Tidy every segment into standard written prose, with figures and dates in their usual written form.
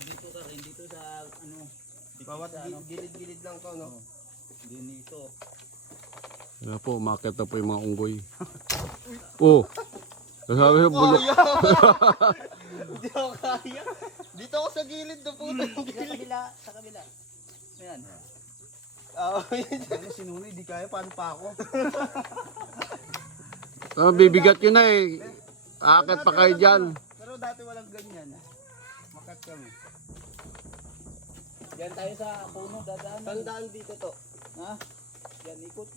dito ka rin, dito sa ano. Bawat gilid-gilid lang to, no? Dito. Kaya po, umakit na po yung mga unggoy. Oh! Sabi yung bulok. Hindi ako kaya. Dito ako sa gilid, do po. Sa kabila. Ayan. Yun. Ano sinunoy, di kaya, paano pa ako? Bibigat yun na eh. Akit pa kayo dyan. Pero dati walang ganyan. Makat kami. Diyan tayo sa puno, dadaan. Tandaan dito to. Ha? Yan, ikot.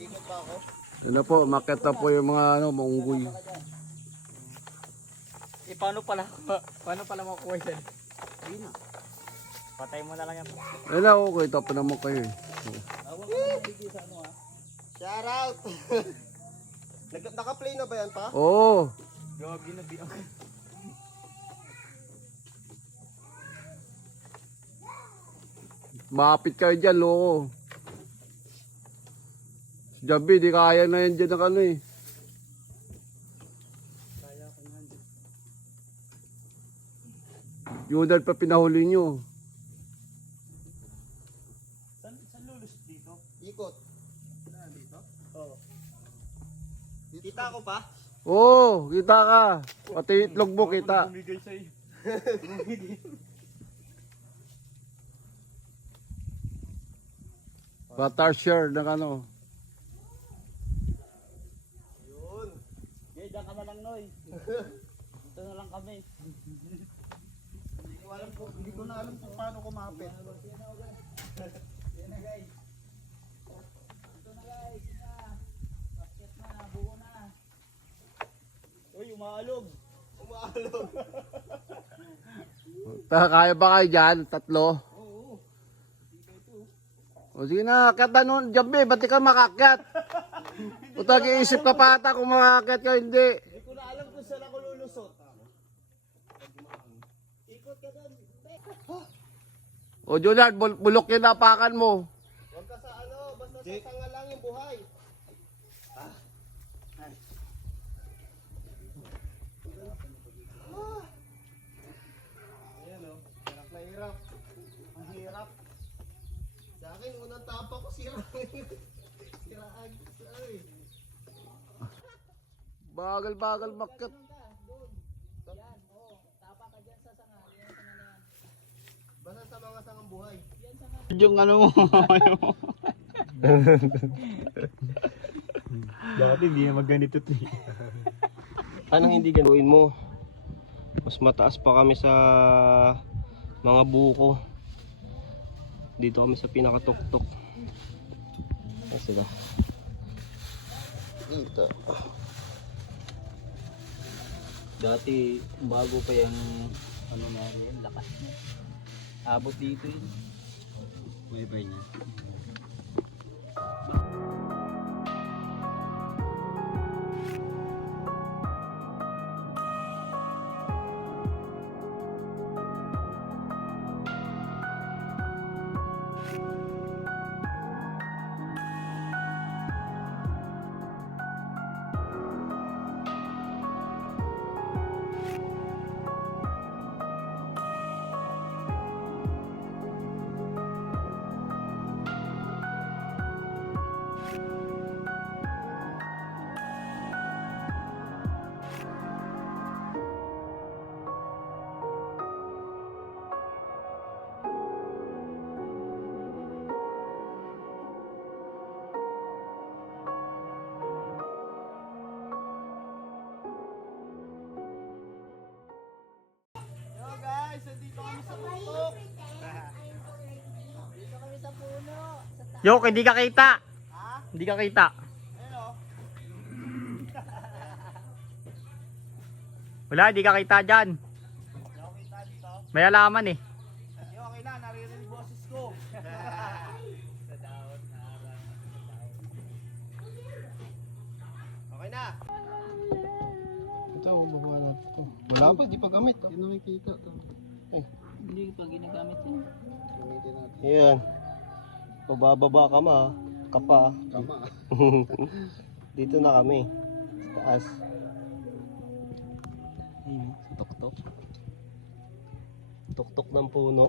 Ikot pa ako. Yun na po, umakit na po yung mga mga unggoy. Paano pala makuha yan? Ayun na. Patay mo na lang yan. Ayun na, okay. Tapos naman kayo eh. Awag ka na bigay sa ano ha? Shout out! Naka-play na ba yan pa? Oo. Gawag na biyak. Mapit kayo dyan, loko. Si Jabi, di kaya na yan dyan ng ano eh. Kaya ko yan. Yunad pa pinahuli nyo. Saan lulus dito? Ikot. Dito? Oo. Kita ko pa? Oo, kita ka. Pati itlog mo kita. Bumigay sa'yo. Butter share ng ano. Yun. Okay, dyan ka na lang, Noy. Dito na lang kami. Hindi ko na alam kung paano kumapit. Yan na, guys. Ito na, guys. Ito na. Basket na, buo na. Uy, umaalog. Umaalog. Kaya ba kayo dyan? Tatlo? Oo. O sige na, akit na nun. Jabi, ba't di ka makakyat? O tag-iisip ka pa ata kung makakyat ka hindi. Hindi ko na alam kung saan ako lulusot. Ikot ka doon. O Junard, bulok yung napakan mo. Huwag ka sa ano, basta sa tanga lang yung buhay. Ayan o, hirap na hirap. Ang hirap. Sa akin, unang tapa ko, siraan. Siraan. Ay. Bagal-bagal makyat. Yan, oo. Tapa ka dyan sa sanga. Yan, sanga na yan. Basta sa mga sangang buhay. Yung ano mo. Dati hindi na magganito ito. Anong hindi gagawin mo? Mas mataas pa kami sa mga buko. Dito kami sa pinakatuktok. Ayan sila. Dito. Dati bago pa yung ano na rin, lakas niya. Abot dito yun. May niya. Yok, hindi ka kita. Hindi ka kita. Wala, hindi ka kita dyan. May alaman eh. Okay na, naririnig boses ko. Okay na. Ito, mabuha natin ito. Wala pa, di pa gamit. Hindi nakikita ito. Hindi pa ginagamit yun. Yan. Pabababa ka ma. Kapa. Tama. Dito na kami. Sa taas. Ayun, tok-tok. tuktok ng puno.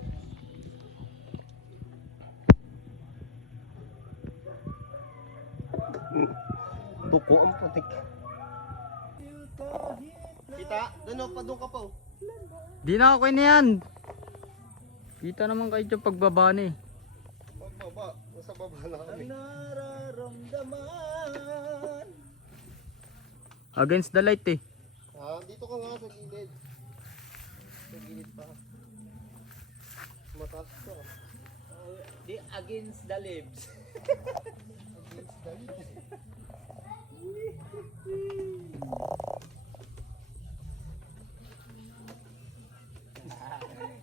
Tuko ang putik. Kita? Doon pa, doon ka pa. Di na ako na yan. Kita naman kayo dyan pagbaba na eh. Pagbaba, nasa baba na kami. Nararamdaman. Against the light eh. Ah, dito ka nga sa gilid. Sa gilid pa. Mataas ka. Di against the lips. Against the light.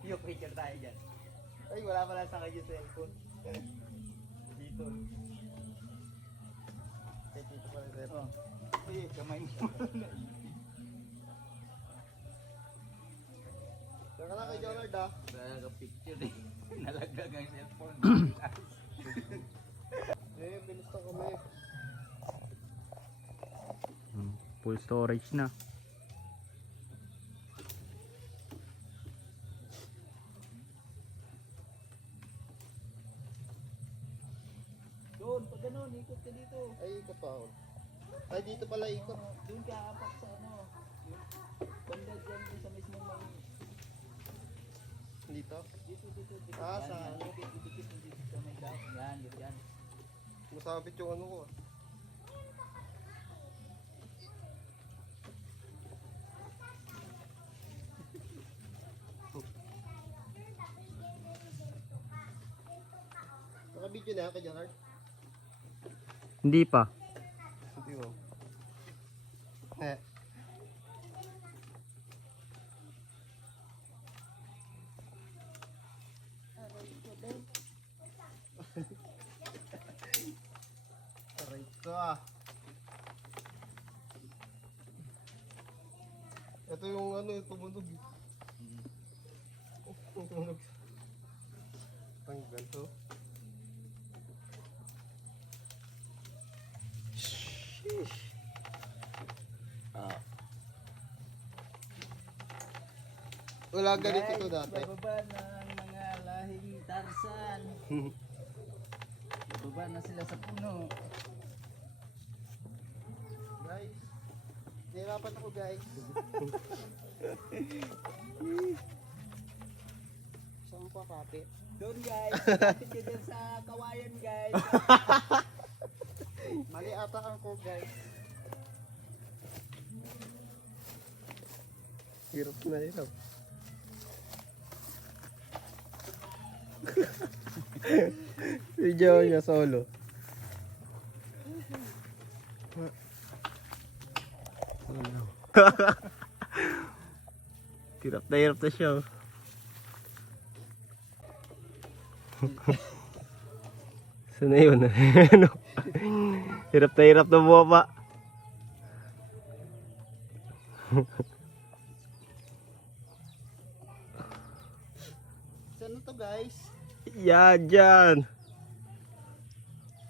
Yung picture tayo dyan. Ay, wala pala sa kanya cellphone. Dito. Dito pa rin sir. Oh. Ay, kamay mo. Saka na kay Jonard ah. Naka-picture eh. Nalagag ang cellphone. Bilis na kami. Full storage na. Doon, pag ganun, ikot ka dito. Ay, ikot pa ako. Ay, dito pala ikot. Doon ka apat sa ano. Banda dyan sa mismong mga. Dito. Dito. Ah, Yan, sa yan. ano? Dikit dito sa may daw. Yan, yan. Masabit yung ano ko ah. Naka-video na kay Jonard? Hindi pa. Hindi mo. Eh. Aray ko ah. Ito yung ano, tumunog. Tumunog. Tanggal to. Sheesh. Wala ganito to dati. Bababa ng mga lahing Tarzan. Bababa na sila sa puno. Guys, nahirapan ako guys. Saan pa kapit? Doon guys, lapit ka dyan sa kawayan guys. Mali ata ang ko guys. Hirap na hirap. Video niya solo. Hirap na siya. Oh. Saan na yun? Ano? Hirap na bumaba. Saan na to guys? Yan, dyan.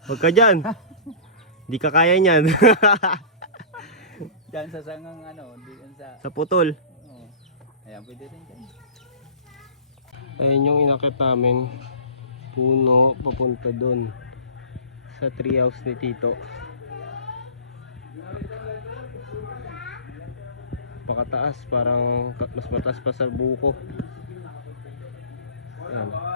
Huwag ka dyan. Hindi ka kaya niyan. Diyan sa sangang ano, diyan sa... Sa putol. Oh. Ayan, pwede rin dyan. Ayan yung inakit namin. Puno, papunta doon. Sa treehouse ni Tito. Pakataas, parang mas mataas pa sa buko. Ayan.